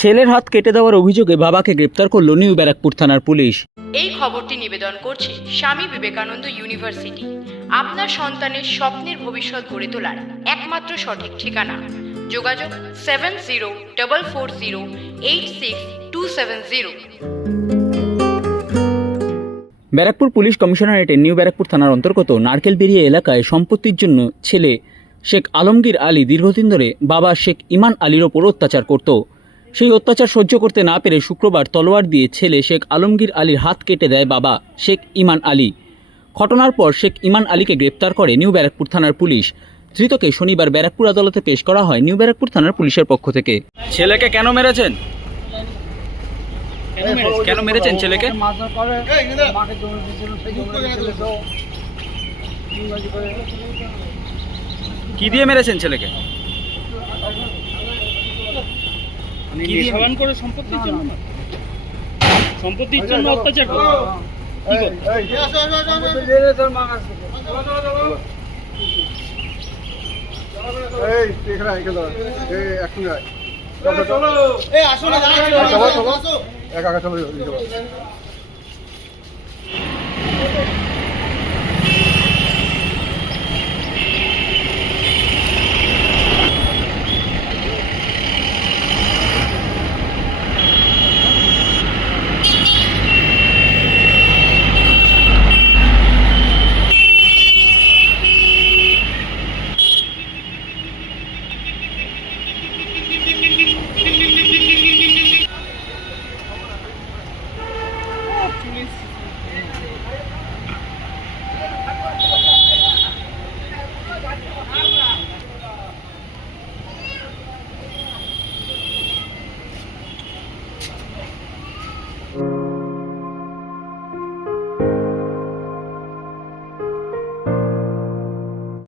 ছেলের হাত কেটে দেওয়ার অভিযোগে বাবাকে গ্রেপ্তার করল নিউ ব্যারাকপুর থানার পুলিশ। এই খবরটি নিবেদন করছে স্বামী বিবেকানন্দ ইউনিভার্সিটি। আপনার সন্তানের স্বপ্নের ভবিষ্যৎ গড়ে তোলার একমাত্র সঠিক ঠিকানা। যোগাযোগ seven zero double four zero eight six two seven zero. Barrackpore police কমিশনারেটে new Barrackpore থানার অন্তর্গত নারকেলবেরিয়া এলাকায় সম্পত্তির জন্য ছেলে শেখ আলমগীর আলী দীর্ঘদিন ধরে বাবা শেখ ইমান আলীর ওপর অত্যাচার করত। সেই অত্যাচার সহ্য করতে না পেরে শুক্রবার তলোয়ার দিয়ে ছেলে শেখ আলমগীর আলীর হাত কেটে দেয় বাবা শেখ ইমান আলী। ঘটনার পর শেখ ইমান আলীকে গ্রেপ্তার করে নিউ ব্যারাকপুর থানার পুলিশ। ধৃতকে শনিবার ব্যারাকপুর আদালতে পেশ করা হয় নিউ ব্যারাকপুর থানার পুলিশের পক্ষ থেকে। ছেলেকে কেন মেরেছেন? কেন মেরেছেন ছেলেকে? কি দিয়ে মেরেছেন ছেলেকে? কি দিয়ে সাবান করে সম্পত্তির জন্য না? সম্পত্তির জন্য অত্যাচার করে এই, এই। এই এখানে এখানে। এই একসঙ্গে আয়। চলো, চলো। চলো, চলো। একা একা চলো।